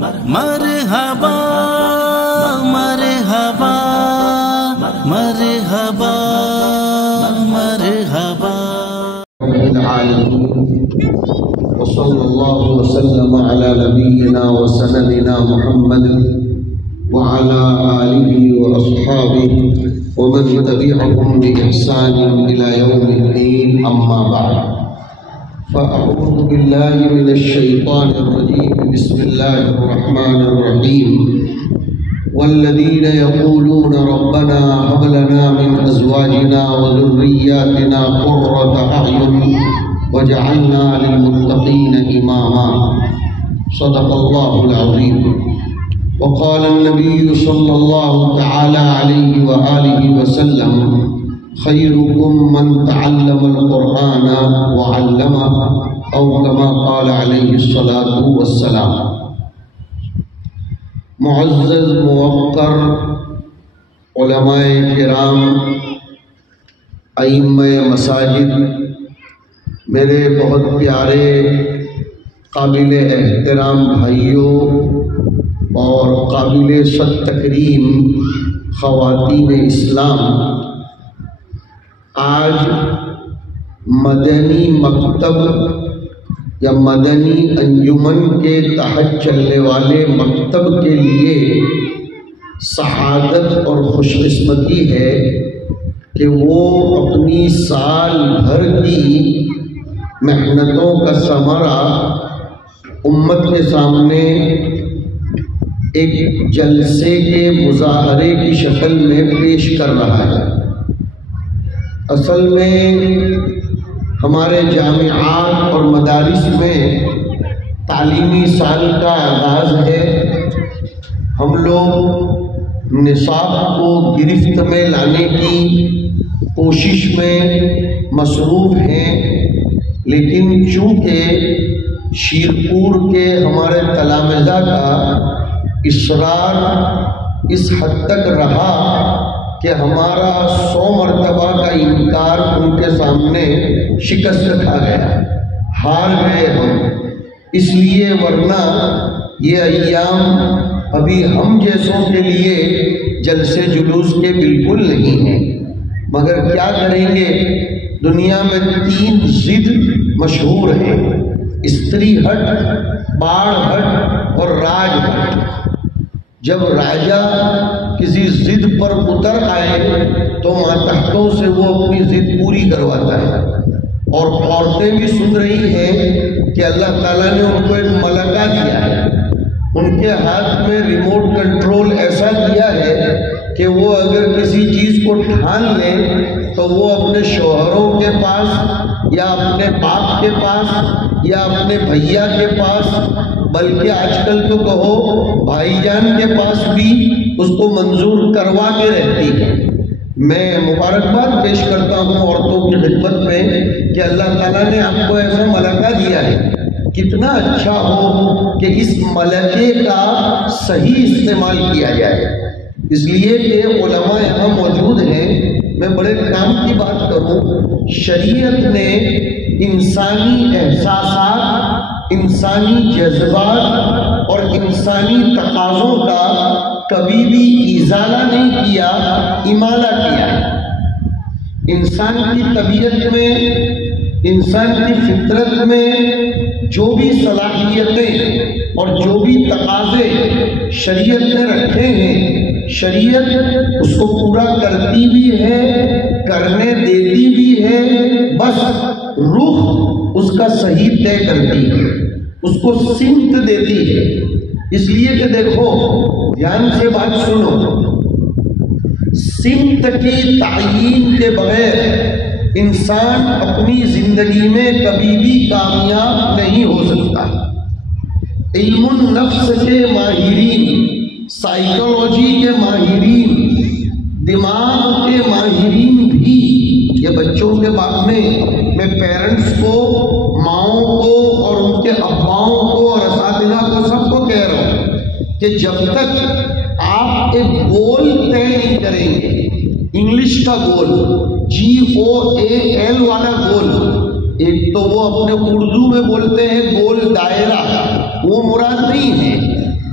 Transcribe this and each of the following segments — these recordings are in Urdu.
مرحبا مرحبا مرحبا مرحبا وصلى الله وسلم على نبينا وسندنا محمد وعلى آله وأصحابه ومن تبعهم بإحسان إلى يوم الدين أما بعد فأعوذ بالله من الشيطان الرجيم بسم الله الرحمن الرحيم والذين يقولون ربنا هب لنا من أزواجنا وذرياتنا قرة أعين وجعلنا للمتقين إماما صدق الله العظيم وقال النبي صلى الله تعالى عليه وآله وسلم خيركم من تعلم القرآن وعلمه أو كما قال عليه الصلاة والسلام۔ معزز موقر علماء کرام، ائمہ مساجد، میرے بہت پیارے قابل احترام بھائیوں اور قابل صد تکریم خواتین اسلام، آج مدنی مکتب یا مدنی انجمن کے تحت چلنے والے مکتب کے لیے سعادت اور خوش قسمتی ہے کہ وہ اپنی سال بھر کی محنتوں کا ثمرہ امت کے سامنے ایک جلسے کے مظاہرے کی شکل میں پیش کر رہا ہے۔ اصل میں ہمارے جامعات اور مدارس میں تعلیمی سال کا آغاز ہے، ہم لوگ نصاب کو گرفت میں لانے کی کوشش میں مصروف ہیں، لیکن چونکہ شیرپور کے ہمارے تلامذہ کا اصرار اس حد تک رہا کہ ہمارا 100 مرتبہ کا انکار ان کے سامنے شکست کھا گیا، ہار گئے ہم، اس لیے ورنہ یہ ایام ابھی ہم جیسوں کے لیے جلسے جلوس کے بالکل نہیں ہیں، مگر کیا کریں گے، دنیا میں 3 ضد مشہور ہیں، استری ہٹ، باڑ ہٹ اور راج ہٹ۔ جب راجہ کسی ضد پر اتر آئے تو ماتحتوں سے وہ اپنی ضد پوری کرواتا ہے، اور عورتیں بھی سن رہی ہیں کہ اللہ تعالیٰ نے ان کو ایک ملکہ دیا ہے، ان کے ہاتھ میں ریموٹ کنٹرول ایسا دیا ہے کہ وہ اگر کسی چیز کو ٹھان لیں تو وہ اپنے شوہروں کے پاس یا اپنے باپ کے پاس یا اپنے بھیا کے پاس، بلکہ آج کل تو کہو بھائی جان کے پاس بھی اس کو منظور کروا کے رہتی ہے۔ میں مبارکباد پیش کرتا ہوں عورتوں کی خدمت میں کہ اللہ تعالیٰ نے آپ کو ایسا ملکہ دیا ہے، کتنا اچھا ہو کہ اس ملکے کا صحیح استعمال کیا جائے۔ اس لیے کہ علماء یہاں موجود ہیں، میں بڑے کام کی بات کروں، شریعت نے انسانی احساسات، انسانی جذبات اور انسانی تقاضوں کا کبھی بھی ازالہ نہیں کیا، امالہ کیا۔ انسان کی طبیعت میں، انسان کی فطرت میں جو بھی صلاحیتیں اور جو بھی تقاضے شریعت نے رکھے ہیں، شریعت اس کو پورا کرتی بھی ہے، کرنے دیتی بھی ہے، بس رخ اس کا صحیح طے کرتی ہے، اس کو سمت دیتی ہے۔ اس لیے کہ دیکھو، دھیان سے بات سنو، سمت کی تعیین کے بغیر انسان اپنی زندگی میں کبھی بھی کامیاب نہیں ہو سکتا۔ علم النفس کے ماہرین، سائیکالوجی کے ماہرین، دماغ کے ماہرین بھی، یہ بچوں کے بارے میں پیرنٹس کو، ماؤں کو اور ان کے اباؤں کو اور اساتذہ کو سب کو کہہ رہا ہوں کہ جب تک آپ ایک گول طے نہیں کریں گے، انگلش کا گول، GOAL والا گول، ایک تو وہ اپنے اردو میں بولتے ہیں گول دائرہ، وہ مراد نہیں ہے۔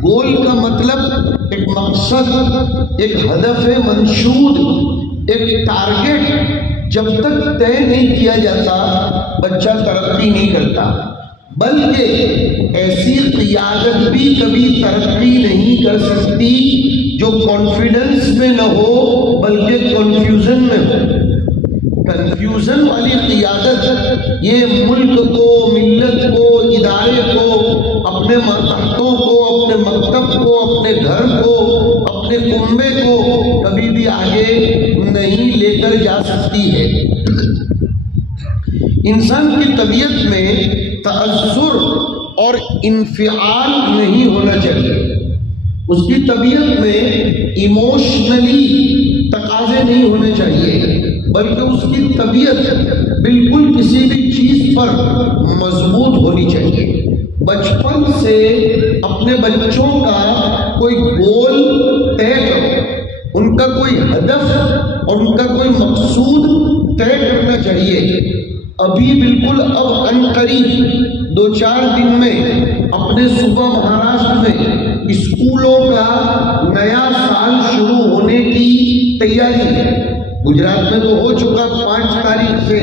گول کا مطلب ایک مقصد، ایک ہدف منشود، ایک ٹارگٹ جب تک طے نہیں کیا جاتا بچہ ترقی نہیں کرتا، بلکہ ایسی قیادت بھی کبھی ترقی نہیں کر سکتی جو کانفیڈنس میں نہ ہو بلکہ کنفیوژن میں ہو۔ کنفیوژن والی قیادت یہ ملک کو، ملت کو، ادارے کو، اپنے ماتحتوں کو، اپنے مکتب کو، اپنے گھر کو، اپنے کنبے کو کبھی بھی آگے نہیں لے کر جا سکتی ہے۔ انسان کی طبیعت میں تأثر اور انفعال نہیں ہونا چاہیے، اس کی طبیعت میں ایموشنلی تقاضے نہیں ہونے چاہیے، بلکہ اس کی طبیعت بالکل کسی بھی چیز پر مضبوط ہونی چاہیے۔ بچپن سے اپنے بچوں کا کوئی گول طے کرو، ان کا کوئی ہدف اور ان کا کوئی مقصود طے کرنا چاہیے۔ ابھی بالکل اب عنقریب 2-4 دن میں اپنے صوبہ مہاراشٹر میں اسکولوں کا نیا سال شروع ہونے کی تیاری ہے۔ گجرات میں تو ہو چکا 5 تاریخ سے،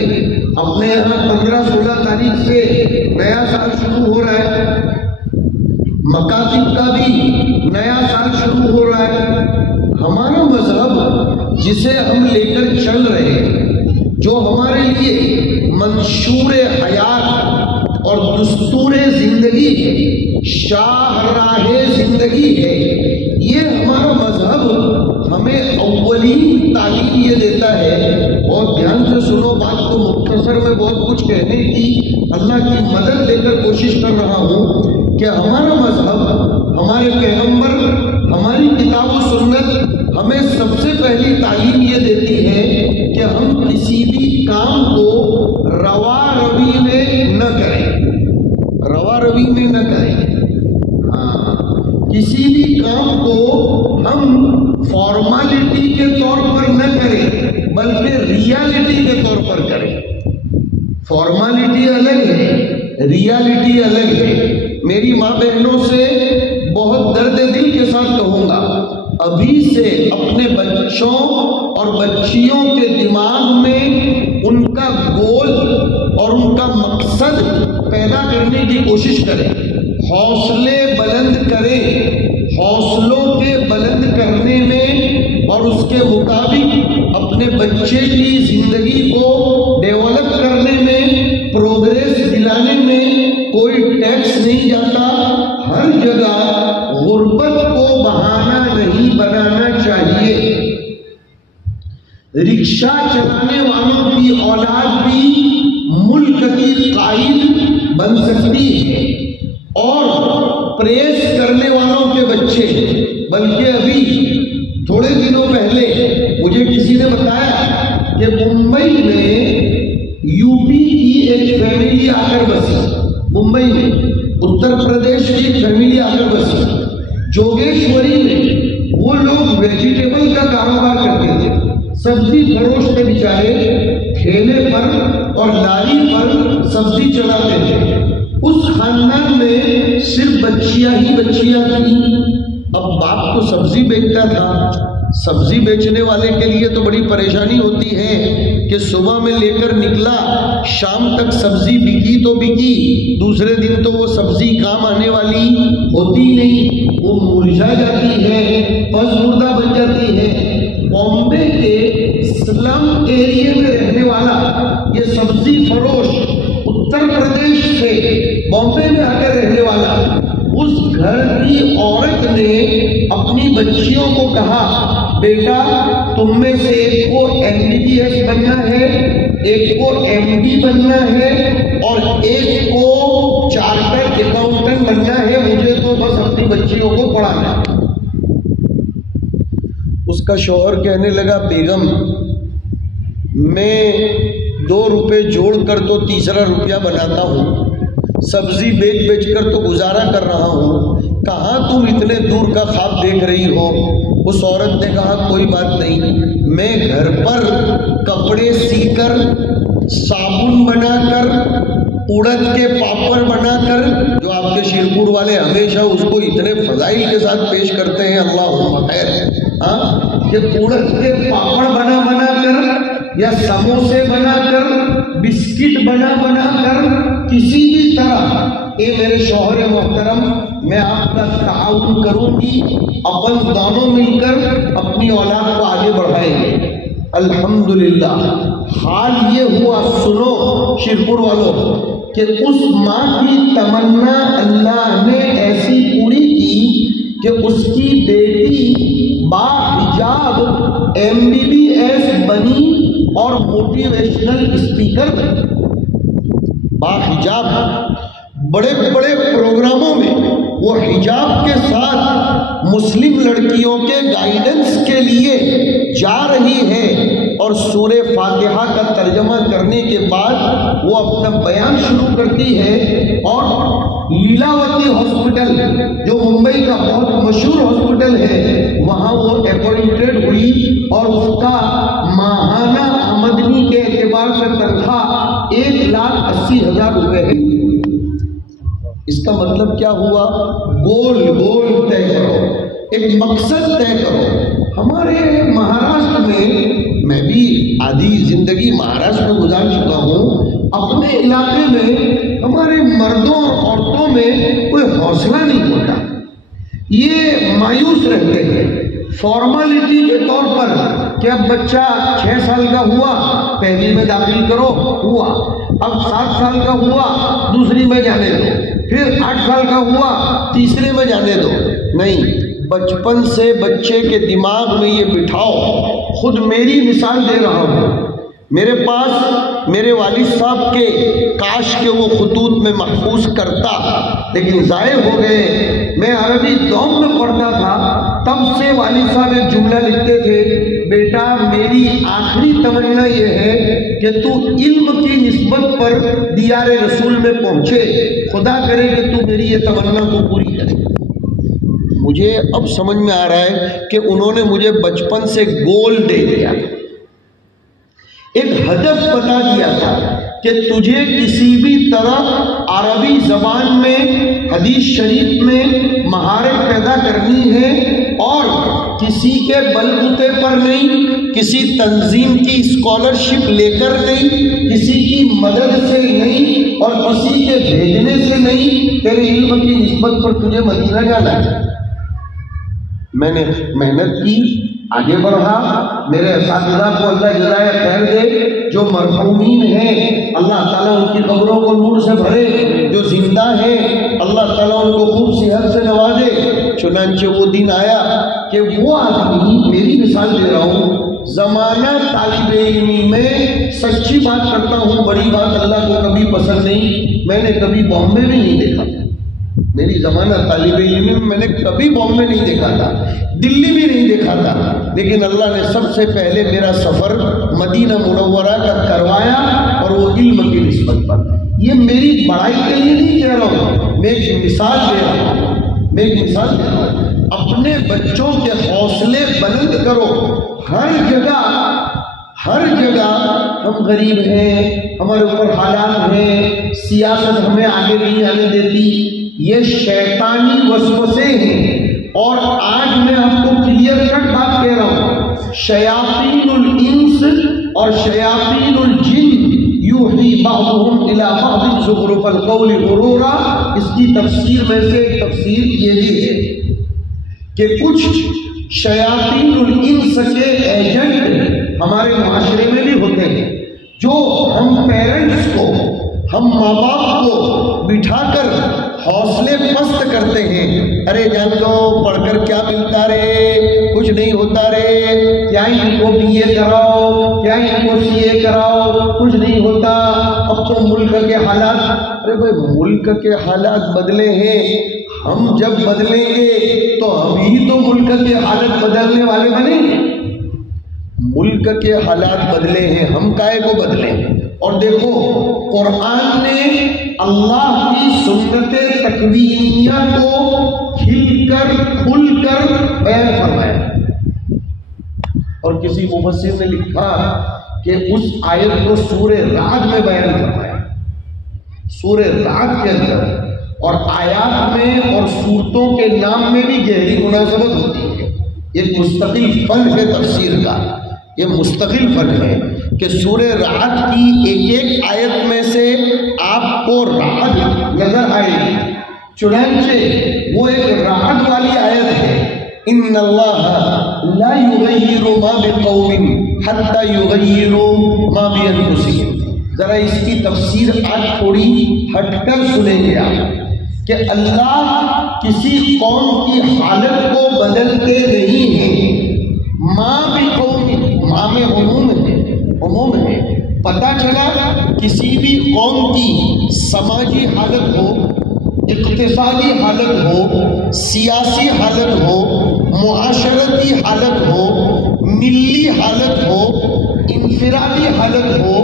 اپنے یہاں 15-16 تاریخ سے نیا سال شروع ہو رہا ہے۔ مکاتب کا بھی نیا سال شروع ہو رہا ہے۔ ہمارا مذہب جسے ہم لے کر چل رہے ہیں، جو ہمارے لیے منشور حیات اور دستور زندگی ہے، شاہراہ زندگی ہے، یہ ہمارا مذہب ہمیں اولین تعلیم یہ دیتا ہے۔ اور دھیان سے سنو بات کو، مختصر میں بہت کچھ کہنے کی اللہ کی مدد لے کر کوشش کر رہا ہوں کہ ہمارا مذہب، ہمارے پیغمبر، ہماری کتاب و سنت ہمیں سب سے پہلی تعلیم یہ دیتی ہے کہ ہم کسی بھی کام کو روا روی میں نہ کریں، روا روی میں نہ کریں۔ ہاں، کسی بھی کام کو ہم فارمالٹی کے طور پر نہ کریں بلکہ ریالٹی کے طور پر کریں۔ فارمالٹی الگ ہے، ریالٹی الگ ہے۔ میری ماں بہنوں سے بہت درد دل کے ساتھ کہوں گا، ابھی سے اپنے بچوں اور بچیوں کے دماغ میں ان کا گول اور ان کا مقصد پیدا کرنے کی کوشش کریں، حوصلے بلند کریں۔ حوصلوں کے بلند کرنے میں اور اس کے مطابق اپنے بچے کی زندگی کو ڈیولپ کرنے میں، پروگریس دلانے میں کوئی ٹیکس نہیں جاتا۔ ہر جگہ غربت کو بہانہ نہیں بنانا چاہیے۔ رکشہ چلانے والوں کی اولاد بھی ملک کی قائد بن سکتی ہے، اور پریس کرنے والوں کے بچے، بلکہ ابھی تھوڑے دنوں پہلے مجھے کسی نے بتایا کہ ممبئی میں یو پی کی ایک فیملی آ کر بسی، ممبئی میں اتر پردیش کی ایک فیملی آ کر بسی جوگیشوری میں۔ وہ لوگ ویجیٹیبل کا کاروبار کرتے تھے، سبزی فروش کے بیچارے ٹھیلے پر اور لاری پر سبزی چلاتے تھے۔ اس خاندان میں صرف بچیاں ہی بچیاں تھیں۔ اب باپ تو سبزی بیچتا تھا، سبزی بیچنے والے کے لیے تو بڑی پریشانی ہوتی ہے کہ صبح میں لے کر نکلا، شام تک سبزی بکی تو بکی، دوسرے دن تو وہ سبزی کام آنے والی ہوتی نہیں، وہ مرجھا جاتی ہے، پسماندہ بن جاتی ہے۔ بامبے کے سلم ایریے میں رہنے والا یہ سبزی فروش اتر پردیش سے بامبے میں آ کر رہنے والا، اس گھر کی عورت نے اپنی بچیوں کو کہا، بیٹا تم میں سے ایک کو MBBS بننا ہے، ایک کو MD بننا ہے، اور ایک کو چارٹرڈ اکاؤنٹنٹ بننا ہے، مجھے تو بس اپنی بچیوں کو پڑھانا ہے۔ اس کا شوہر کہنے لگا، بیگم میں 2 روپے جوڑ کر تو تیسرا روپیہ بناتا ہوں، سبزی بیچ بیچ کر تو گزارا کر رہا ہوں، کہاں تم اتنے دور کا خواب دیکھ رہی ہو؟ اس عورت نے کہا، کوئی بات نہیں، میں گھر پر کپڑے سی کر، صابن بنا کر، اڑد کے پاپڑ بنا کر، جو آپ کے شیرپور والے ہمیشہ اس کو اتنے فضائل کے ساتھ پیش کرتے ہیں، اللہ خیر، کہ اڑد کے پاپڑ بنا بنا کر یا سموسے بنا کر، بسکٹ بنا بنا کر، کسی بھی طرح، اے میرے شوہر محترم میں آپ کا تعاون کروں گی، اپن دونوں مل کر اپنی اولاد کو آگے بڑھائیں گے۔ الحمدللہ حال یہ ہوا، سنو شیرپور والوں، کہ اس ماں کی تمنا اللہ نے ایسی پوری کی کہ اس کی بیٹی باحجاب MBBS بنی اور موٹیویشنل اسپیکر بنی، باحجاب بڑے بڑے پروگراموں میں وہ حجاب کے ساتھ مسلم لڑکیوں کے گائیڈنس کے لیے جا رہی ہے، اور سورہ فاتحہ کا ترجمہ کرنے کے بعد وہ اپنا بیان شروع کرتی ہے، اور لیلاوتی ہاسپٹل جو ممبئی کا بہت مشہور ہاسپٹل ہے وہاں وہ اپوائنٹڈ ہوئی، اور اس کا ماہانہ آمدنی کے اعتبار سے تنخواہ 1,80,000 روپے ہے۔ اس کا مطلب کیا ہوا؟ گول طے کرو، ایک مقصد طے کرو۔ ہمارے مہاراشٹر میں بھی آدھی زندگی مہاراشٹر میں گزار چکا ہوں، اپنے علاقے میں ہمارے مردوں اور عورتوں میں کوئی حوصلہ نہیں ہوتا، یہ مایوس رہتے ہیں فارمالٹی کے طور پر کہ اب بچہ 6 سال کا ہوا پہلی میں داخل کرو، ہوا، اب 7 سال کا ہوا دوسری میں جانے دو، پھر 8 سال کا ہوا تیسرے میں جانے دو۔ نہیں، بچپن سے بچے کے دماغ میں یہ بٹھاؤ۔ خود میری مثال دے رہا ہوں، میرے پاس میرے والد صاحب کے کاش کے وہ خطوط میں محفوظ کرتا، لیکن ضائع ہو گئے۔ میں عربی دوم میں پڑھتا تھا، تب سے والد صاحب ایک جملہ لکھتے تھے، بیٹا میری آخری تمنا یہ ہے کہ تو علم کی نسبت پر دیار رسول میں پہنچے، خدا کرے کہ تو میری یہ تمنا کو پوری کرے۔ مجھے اب سمجھ میں آ رہا ہے کہ انہوں نے مجھے بچپن سے گول دے دیا، ایک ہدف بتا دیا تھا کہ تجھے کسی بھی طرح عربی زبان میں، حدیث شریف میں مہارت پیدا کرنی ہے، اور کسی کے بلبوتے پر نہیں، کسی تنظیم کی اسکالرشپ لے کر نہیں، کسی کی مدد سے نہیں، اور کسی کے بھیجنے سے نہیں، تیرے علم کی نسبت پر تجھے مدینہ جانا ہے۔ میں نے محنت کی، آگے بڑھا، میرے اساتذہ کو اللہ جزائے خیر دے، جو مرحومین ہیں اللہ تعالیٰ ان کی قبروں کو نور سے بھرے، جو زندہ ہیں اللہ تعالیٰ ان کو خوب صحت سے نوازے۔ چنانچہ وہ دن آیا کہ وہ آدمی، میری مثال دے رہا ہوں، زمانہ طالب علمی میں سچی بات کرتا ہوں، بڑی بات اللہ کو کبھی پسند نہیں، میں نے کبھی بامبے بھی نہیں دیکھا تھا، میری زمانہ طالب علم میں نے کبھی بامبے نہیں دیکھا تھا، دلی بھی نہیں دیکھا تھا، لیکن اللہ نے سب سے پہلے میرا سفر مدینہ منورہ کا کروایا، اور وہ علم کی نسبت پر۔ یہ میری بڑائی کے لیے نہیں کہہ رہا ہوں، میں ایک مثال دے رہا ہوں، اپنے بچوں کے حوصلے بلند کرو۔ ہر جگہ ہم غریب ہیں، ہمارے اوپر حالات ہیں، سیاست ہمیں آگے نہیں آنے دیتی، یہ شیطانی وسوسے ہیں۔ اور آج میں آپ کو کلیئر کٹ بات کہہ رہا ہوں، شیاطین الانس اور شیاطین الجن یوحی بعضهم الی بعض زخرف القول غرورا، اس کی تفسیر میں سے ایک تفسیر یہ بھی ہے کہ کچھ شیاطین الانس کے ایجنٹ ہمارے معاشرے میں بھی ہوتے ہیں، جو ہم پیرنٹس کو، ہم ماں باپ کو بٹھا کر حوصلے پست کرتے ہیں۔ ارے جان لو، پڑھ کر کیا ملتا رے، کچھ نہیں ہوتا رے، کیا ان کو BA کراؤ، کیا ان کو CA کراؤ، کچھ نہیں ہوتا، اب تو ملک کے حالات، ارے بھائی ملک کے حالات بدلے ہیں، ہم جب بدلیں گے تو ہم ہی تو ملک کے حالات بدلنے والے بنے گے۔ ملک کے حالات بدلے ہیں، ہم کائے کو بدلیں؟ اور دیکھو قرآن نے اللہ کی سنت تکوینیہ کو کھل کر بیان فرمایا، اور کسی مفسر نے لکھا کہ اس آیت کو سورہ رعد میں بیان فرمایا، سورہ رعد کے اندر، اور آیات میں اور صورتوں کے نام میں بھی گہری مناسبت ہوتی ہے. ایک مستقل فن ہے تفسیر کا. یہ مستقل فن ہے کہ سورہ رعد کی ایک ایک آیت میں سے آپ کو رعد نظر آئے گی. چنانچہ وہ ایک رعد والی آیت ہے، ان اللہ لا یغیر ما بقوم حتی یغیروا ما بانفسہم. ذرا اس کی تفسیر آج تھوڑی ہٹ کر سنیں گے آپ کہ اللہ کسی قوم کی حالت کو بدلتے نہیں ہیں. ما بقوم، ما میں عموم ہے. پتہ چلا کسی بھی قوم کی سماجی حالت ہو، اقتصادی حالت ہو، سیاسی حالت ہو، معاشرتی حالت ہو، ملی حالت ہو، انفرادی حالت ہو،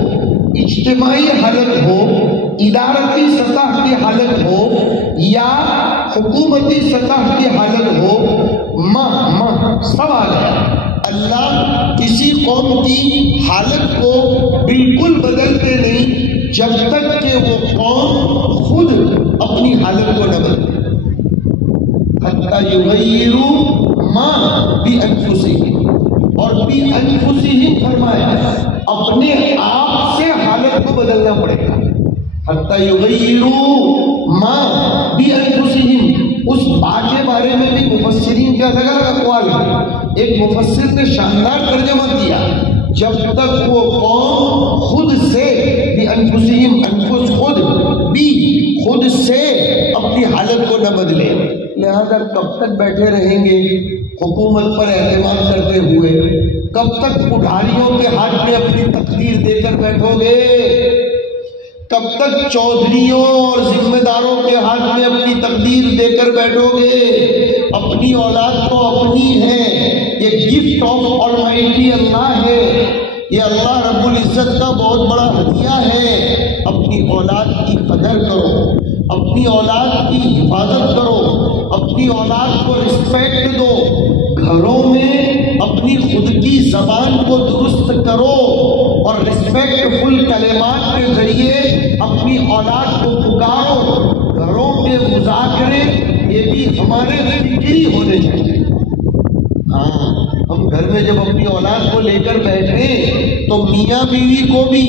اجتماعی حالت ہو، ادارتی سطح کی حالت ہو یا حکومتی سطح کی حالت ہو، سوال ہے اللہ کسی قوم کی حالت کو بالکل بدلتے نہیں جب تک کہ وہ قوم خود اپنی حالت کو نہ بدلے. حتی یغیروا ما بانفسہم، اور بانفسہم فرمایا اپنے آپ سے حالت کو بدلنا پڑے گا. حتی یغیروا ما بانفسہم، اس بات کے بارے میں بھی مفسرین کا الگ الگ اقوال ہے. ایک مفسر نے شاندار ترجمہ دیا، جب تک وہ قوم خود سے بانفسہم، انفس خود سے اپنی حالت کو نہ بدلے. لہذا کب تک بیٹھے رہیں گے حکومت پر اعتماد کرتے ہوئے؟ کب تک پڑھاریوں کے ہاتھ میں اپنی تقدیر دے کر بیٹھو گے؟ کب تک چودھریوں اور ذمہ داروں کے ہاتھ میں اپنی تقدیر دے کر بیٹھو گے؟ اپنی اولاد تو اپنی ہے، یہ گفٹ آف آلمائٹی اللہ ہے، یہ اللہ رب العزت کا بہت بڑا ہدیہ ہے. اپنی اولاد کی قدر کرو، اپنی اولاد کی حفاظت کرو، اپنی اولاد کو رسپیکٹ دو، گھروں میں اپنی خود کی زبان کو درست کرو اور رسپیکٹ فل کلمات کے ذریعے اپنی اولاد کو پکارو. گھروں کے مذاکرے یہ بھی ہمارے فکری ہونے چاہیے. ہاں، ہم گھر میں جب اپنی اولاد کو لے کر بیٹھیں تو میاں بیوی کو بھی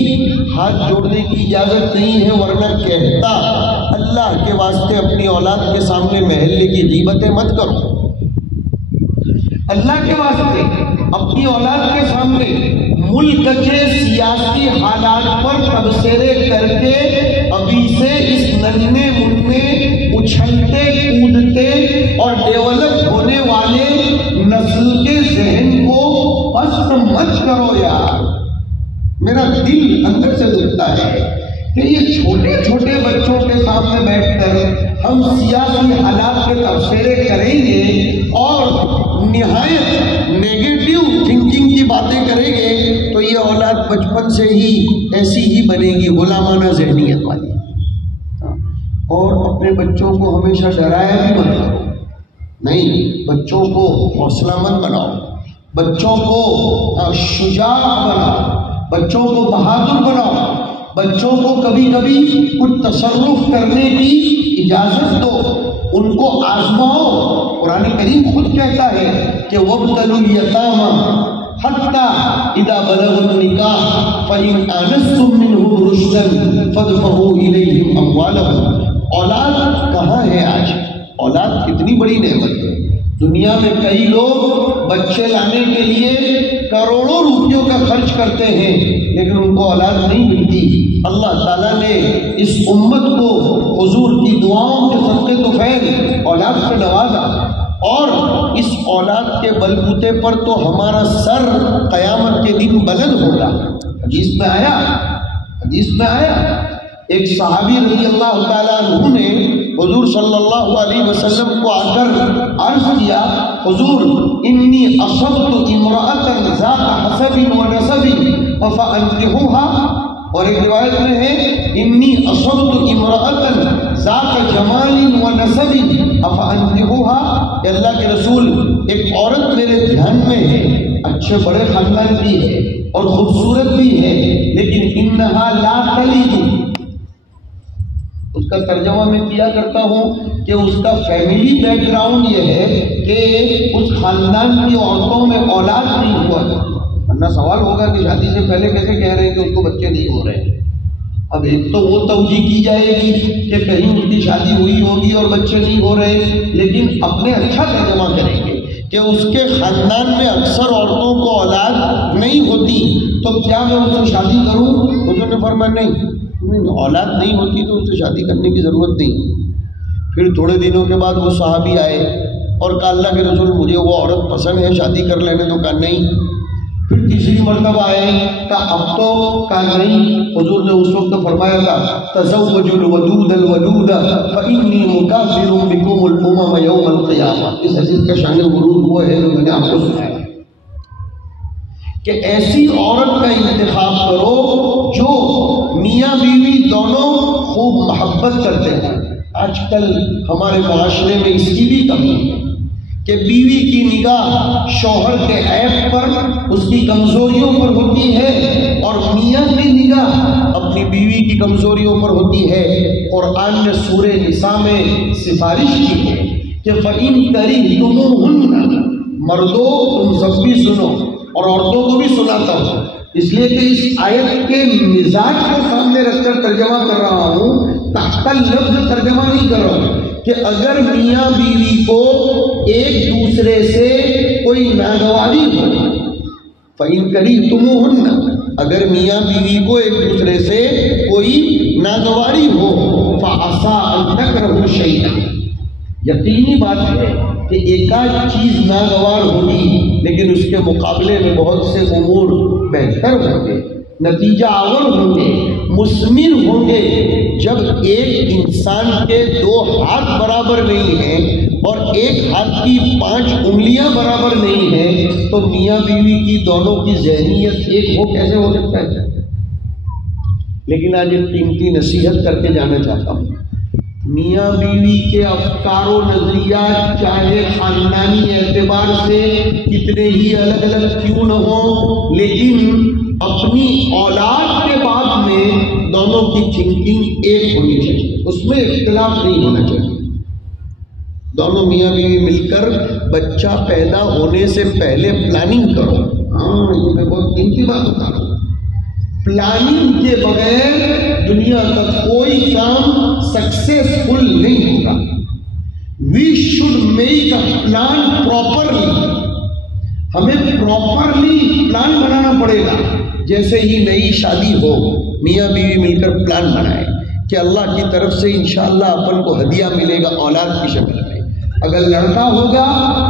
ہاتھ جوڑنے کی اجازت نہیں ہے، ورنہ کہتا اللہ کے واسطے اپنی اولاد کے سامنے محلے کی غیبتیں مت کرو. اللہ کے واسطے اپنی اولاد کے سامنے ملک کے سیاسی حالات پر تبصرے کر کے ابھی سے اس ننھے منھے اچھلتے کودتے اور ڈیولپ ہونے والے نسل کے ذہن کو پست مت کرو یار. میرا دل اندر سے دکھتا ہے کہ یہ چھوٹے چھوٹے بچوں کے سامنے بیٹھ کر ہم سیاسی حالات کے تبصرے کریں گے اور نہایت نیگیٹو تھنکنگ کی باتیں کریں گے تو یہ اولاد بچپن سے ہی ایسی ہی بنے گی، غلامانہ ذہنیت والی. اور اپنے بچوں کو ہمیشہ ڈرایا بھی مت کرو، نہیں، بچوں کو حوصلہ مند بناؤ، بچوں کو شجاع بناؤ، بچوں کو بہادر بناؤ، بچوں کو کبھی کبھی کچھ تصرف کرنے کی اجازت دو، ان کو آزماؤ. قرآن کریم خود کہتا ہے کہ وَابْتَلُوا الْيَتَامَىٰ حَتَّىٰ إِذَا بَلَغُوا النِّكَاحَ فَإِنْ آنَسْتُم مِّنْهُمْ رُشْدًا فَادْفَعُوا إِلَيْهِمْ أَمْوَالَهُمْ. اولاد کہاں ہے آج؟ اولاد کتنی بڑی نعمت ہے. دنیا میں کئی لوگ بچے لانے کے لیے کروڑوں روپیوں کا خرچ کرتے ہیں لیکن ان کو اولاد نہیں ملتی. اللہ تعالیٰ نے اس امت کو حضور کی دعاؤں کے صدقے طفیل اولاد سے نوازا، اور اس اولاد کے بلبوتے پر تو ہمارا سر قیامت کے دن بلند ہوگا. حدیث میں آیا ایک صحابی رضی اللہ تعالیٰ عنہ نے حضور صلی اللہ علیہ وسلم کو آ کر عرض کیا، حضور انی اصبت امرأة ذات حسب ونسب فانکحوها. اور ایک روایت میں ہے انی اصبت امرأة ذات جمال ونسب فانکحوها. کہ اللہ کے رسول ایک عورت میرے دھیان میں ہے، اچھے بڑے خاندان کی ہے اور خوبصورت بھی ہے، لیکن انہا لا تلد، اس کا ترجمہ میں کیا کرتا ہوں کہ اس کا فیملی بیک گراؤنڈ یہ ہے کہ اس خاندان کی عورتوں میں اولاد نہیں ہوا تھا، ورنہ سوال ہوگا کہ شادی سے پہلے کیسے کہہ رہے ہیں کہ اس کو بچے نہیں ہو رہے ہیں۔ اب ایک تو وہ توجیہ کی جائے گی کہ کہیں اس کی شادی ہوئی ہوگی اور بچے نہیں ہو رہے، لیکن اپنے اچھا ترجمہ کریں گے کہ اس کے خاندان میں اکثر عورتوں کو اولاد نہیں ہوتی، تو کیا میں اس سے شادی کروں؟ حضور نے فرمایا نہیں، اولاد نہیں ہوتی تو اس سے شادی کرنے کی ضرورت نہیں۔ پھر تھوڑے دنوں کے بعد وہ صحابی آئے اور کہا اللہ کے رسول مجھے وہ عورت پسند ہے، شادی کر لینے تو کہا نہیں۔ پھر تیسری مرتبہ آئے کہا اب تو کہا نہیں۔ حضور نے اس وقت فرمایا تھا تزوجوا الودود الودود فإنی مکاثر بکم الامم یوم القیامہ۔ اس حدیث کا شان ورود وہ ہے جو میں نے آپ کو سنایا کہ ایسی عورت کا انتخاب کرو جو میاں بیوی دونوں خوب محبت کرتے ہیں۔ آج کل ہمارے معاشرے میں اس کی بھی کمی ہے کہ بیوی کی نگاہ شوہر کے عیب پر، اس کی کمزوریوں پر ہوتی ہے، اور میاں کی نگاہ اپنی بیوی کی کمزوریوں پر ہوتی ہے۔ قرآن نے سورہ نساء میں سفارش کی ہے کہ فَإِن كَرِهْتُمُوهُنَّ، مردوں تم سب بھی سنو اور عورتوں کو بھی سناتا ہوں، اس لیے کہ اس آیت کے مزاج کو سامنے رکھ کر ترجمہ کر رہا ہوں، تحت لفظ ترجمہ نہیں کر رہا ہوں کہ اگر میاں بیوی کو ایک دوسرے سے کوئی ناگواری ہو، فَإِن كَرِهْتُمُوهُنَّ، اگر میاں بیوی کو ایک دوسرے سے کوئی ناگواری ہو، فَعَسَىٰ أَن تَكْرَهُوا شَيْئًا، یقینی بات ہے کہ ایک آدھ چیز ناگوار ہوگی لیکن اس کے مقابلے میں بہت سے امور بہتر ہوں گے، نتیجہ آور ہوں گے، مثمر ہوں گے۔ جب ایک انسان کے دو ہاتھ برابر نہیں ہیں اور ایک ہاتھ کی 5 انگلیاں برابر نہیں ہیں تو میاں بیوی کی دونوں کی ذہنیت ایک ہو کیسے ہو سکتا ہے؟ لیکن آج ایک قیمتی نصیحت کر کے جانا چاہتا ہوں، میاں بیوی کے افکار و نظریات چاہے خاندانی اعتبار سے کتنے ہی الگ الگ کیوں نہ ہوں، لیکن اپنی اولاد کے باب میں دونوں کی تھنکنگ ایک ہونی چاہیے، اس میں اختلاف نہیں ہونا چاہیے۔ دونوں میاں بیوی مل کر بچہ پیدا ہونے سے پہلے پلاننگ کرو۔ ہاں یہ میں بہت قیمتی بات بتا رہا ہوں، پلاننگ کے بغیر دنیا کا کوئی کام سکسیسفل نہیں ہوگا۔ We should make a plan properly, ہمیں پراپرلی پلان بنانا پڑے گا۔ جیسے ہی نئی شادی ہو میاں بیوی مل کر پلان بنائے کہ اللہ کی طرف سے انشاءاللہ اپن کو ہدیہ ملے گا اولاد کی شکل میں، اگر لڑکا ہوگا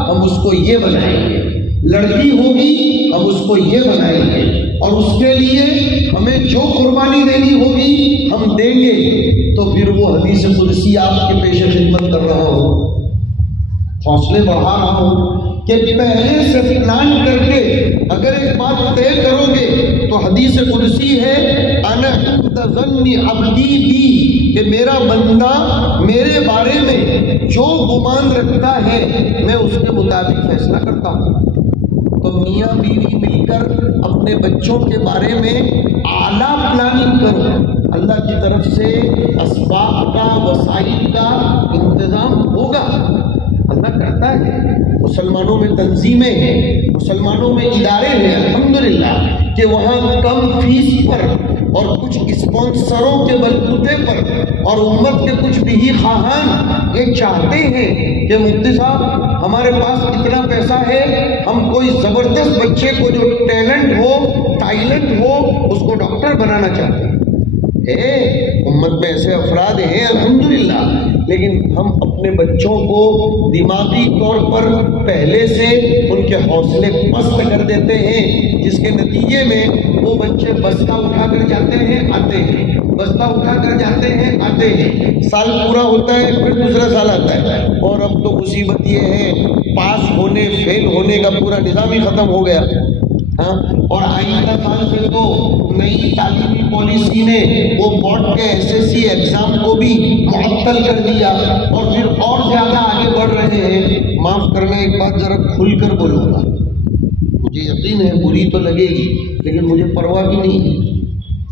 ہم اس کو یہ بنائیں گے، لڑکی ہوگی ہم اس کو یہ بنائیں گے، اور اس کے لیے ہمیں جو قربانی دینی ہوگی ہم دیں گے۔ تو پھر وہ حدیث قدسی آپ کے پیش خدمت کر رہا ہوں، حوصلے بڑھا رہا ہوں کہ پہلے سے پلان کر کے اگر ایک بات طے کرو گے تو حدیث قدسی ہے انا عند ظن عبدی بی، کہ میرا بندہ میرے بارے میں جو گمان رکھتا ہے میں اس کے مطابق فیصلہ کرتا ہوں۔ تو میاں بیوی مل کر اپنے بچوں کے بارے میں اعلیٰ پلاننگ کرو، اللہ کی طرف سے اسباب کا، وسائل کا انتظام ہوگا، اللہ کرتا ہے۔ مسلمانوں میں تنظیمیں ہیں، مسلمانوں میں ادارے ہیں الحمدللہ کہ وہاں کم فیس پر اور کچھ اسپانسروں کے بلبوتے پر اور امت کے کچھ بھی خواہان یہ چاہتے ہیں کہ مفتی صاحب ہمارے پاس اتنا پیسہ ہے، ہم کوئی زبردست بچے کو جو ٹیلنٹ ہو، ٹائلنٹ ہو، اس کو ڈاکٹر بنانا چاہتے ہیں۔ امت میں ایسے افراد ہیں الحمدللہ، لیکن ہم اپنے بچوں کو دماغی طور پر پہلے سے ان کے حوصلے پست کر دیتے ہیں، جس کے نتیجے میں وہ بچے بستہ اٹھا کر جاتے ہیں آتے ہیں، بستہ اٹھا کر جاتے ہیں آتے ہیں، سال پورا ہوتا ہے پھر دوسرا سال آتا ہے، اور اب تو مصیبت یہ ہے پاس ہونے فیل ہونے کا پورا نظام ہی ختم ہو گیا۔ اور آئندہ سال سے تو نئی تعلیمی پالیسی نے وہ بورڈ کے SSC ایگزام کو بھی معطل کر دیا، اور پھر اور زیادہ آگے بڑھ رہے ہیں۔ معاف کرنا ایک بات ذرا کھل کر بولوں گا، مجھے یقین ہے بری تو لگے گی لیکن مجھے پرواہ بھی نہیں ہے،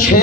6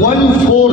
1/4,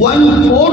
1/4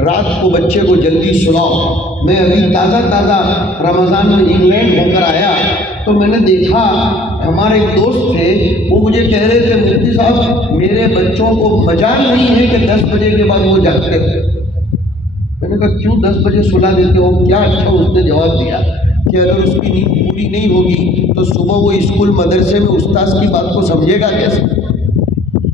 رات کو بچے کو جلدی سلاؤ۔ میں ابھی تازہ رمضان میں انگلینڈ ہو کر آیا تو میں نے دیکھا ہمارے ایک دوست تھے، وہ مجھے کہہ رہے تھے مفتی صاحب میرے بچوں کو مجال نہیں ہے کہ 10 بجے کے بعد وہ جاگتے تھے۔ میں نے کہا کیوں 10 بجے سلا دیتے ہو؟ کیا اچھا اس نے جواب دیا کہ اگر اس کی نیند پوری نہیں ہوگی تو صبح وہ اسکول مدرسے میں استاذ کی بات کو سمجھے گا کیسے؟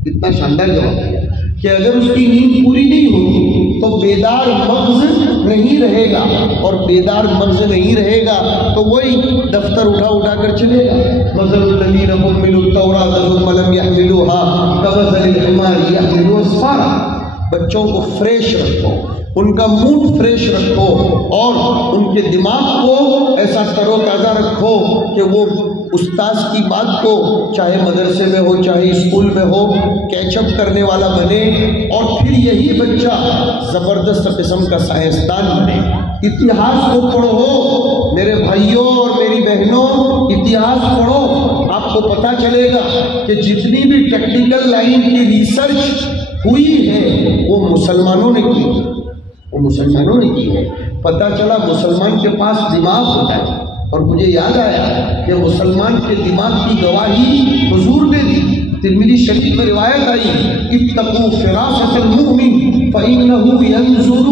کتنا شاندار جواب دیا کہ اگر اس کی نیند پوری نہیں ہوگی تو بیدار مغز نہیں رہے گا، اور بیدار مغز نہیں رہے گا تو وہی دفتر اٹھا کر چلے گا۔ مثل الذین حملوا التوراۃ ثم لم يحملوها كمثل الحمار يحمل اسفارا۔ بچوں کو فریش رکھو، ان کا موڈ فریش رکھو، اور ان کے دماغ کو ایسا تر و تازہ رکھو کہ وہ استاذ کی بات کو چاہے مدرسے میں ہو چاہے اسکول میں ہو کیچ اپ کرنے والا بنے، اور پھر یہی بچہ زبردست قسم کا سائنسدان بنے۔ اتہاس کو پڑھو میرے بھائیوں اور میری بہنوں، اتہاس پڑھو، آپ کو پتہ چلے گا کہ جتنی بھی ٹیکنیکل لائن کی ریسرچ ہوئی ہے وہ مسلمانوں نے کی، وہ مسلمانوں نے کی ہے۔ پتہ چلا مسلمان کے پاس دماغ ہوتا ہے، اور مجھے یاد آیا کہ مسلمان کے دماغ کی گواہی حضور نے دی۔ ترمذی شریف میں روایت آئی اتقوا فراست المؤمن فإنه ينظر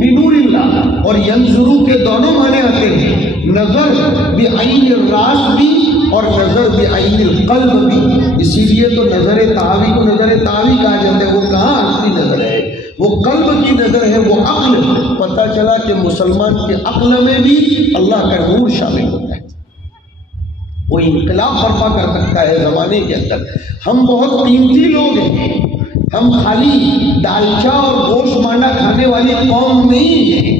بنور اللہ، اور ينظر کے دونوں معنی آتے ہیں، نظر بعین الراس بھی اور نظر بعین القلب بھی۔ اسی لیے تو نظر طاوی کو نظر طاوی کہا جاتا ہے۔ وہ کہاں اصلی نظر ہے؟ وہ قلب کی نظر ہے، وہ عقل۔ پتہ چلا کہ مسلمان کے عقل میں بھی اللہ کا نور شامل ہوتا ہے، وہ انقلاب برپا کر سکتا ہے زمانے کے اندر۔ ہم بہت قیمتی لوگ ہیں، ہم خالی دالچا اور گوشت مانڈا کھانے والی قوم نہیں ہیں،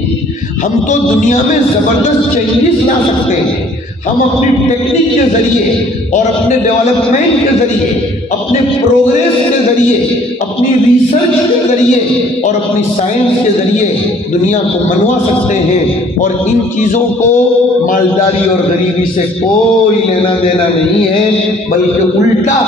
ہم تو دنیا میں زبردست چینجز لا سکتے ہیں۔ ہم اپنی ٹیکنیک کے ذریعے اور اپنے ڈیولپمنٹ کے ذریعے، اپنے پروگریس کے ذریعے، اپنی ریسرچ کے ذریعے اور اپنی سائنس کے ذریعے دنیا کو منوا سکتے ہیں، اور ان چیزوں کو مالداری اور غریبی سے کوئی لینا دینا نہیں ہے، بلکہ الٹا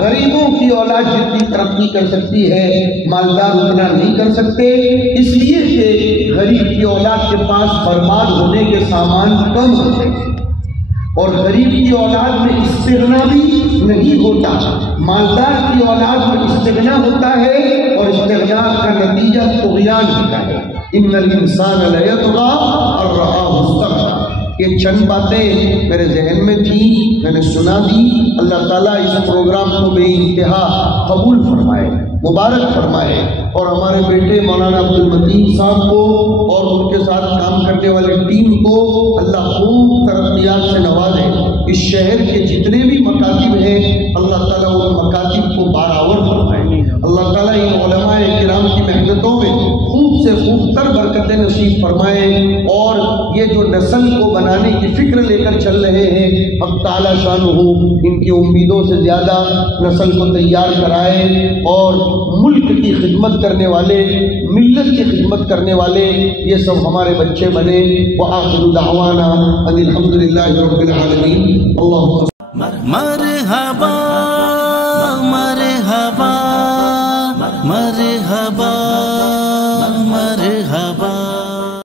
غریبوں کی اولاد جتنی ترقی کر سکتی ہے مالدار اتنا نہیں کر سکتے، اس لیے کہ غریب کی اولاد کے پاس برباد ہونے کے سامان کم ہوتے ہیں، اور غریب کی اولاد میں استغنا بھی نہیں ہوتا، مالدار کی اولاد میں استغنا ہوتا ہے، اور استغنا کا نتیجہ طغیان ہوتا ہے۔ ان الانسان لیطغی ان رآہ استغنی۔ یہ چند باتیں میرے ذہن میں تھیں، میں نے سنا دی۔ اللہ تعالیٰ اس پروگرام کو بے انتہا قبول فرمائے، مبارک فرمائے، اور ہمارے بیٹے مولانا عبد المتین صاحب کو اور ان کے ساتھ کام کرنے والی ٹیم کو اللہ خوب ترقیات سے نوازے۔ اس شہر کے جتنے بھی مکاتب ہیں اللہ تعالیٰ ان مکاتب کو بارآور فرمائے۔ اللہ تعالیٰ ان علماء کرام کی محنتوں میں خوب سے خوب تر برکتیں نصیب فرمائے، اور یہ جو نسل کو بنانے کی فکر لے کر چل رہے ہیں اب تعالیٰ شانہ ان کی امیدوں سے زیادہ نسل کو تیار کرائے، اور ملک کی خدمت کرنے والے، ملت کی خدمت کرنے والے یہ سب ہمارے بچے بنے۔ وآخر دعوانا ان الحمدللہ رب العالمین۔ اللہم مرحبا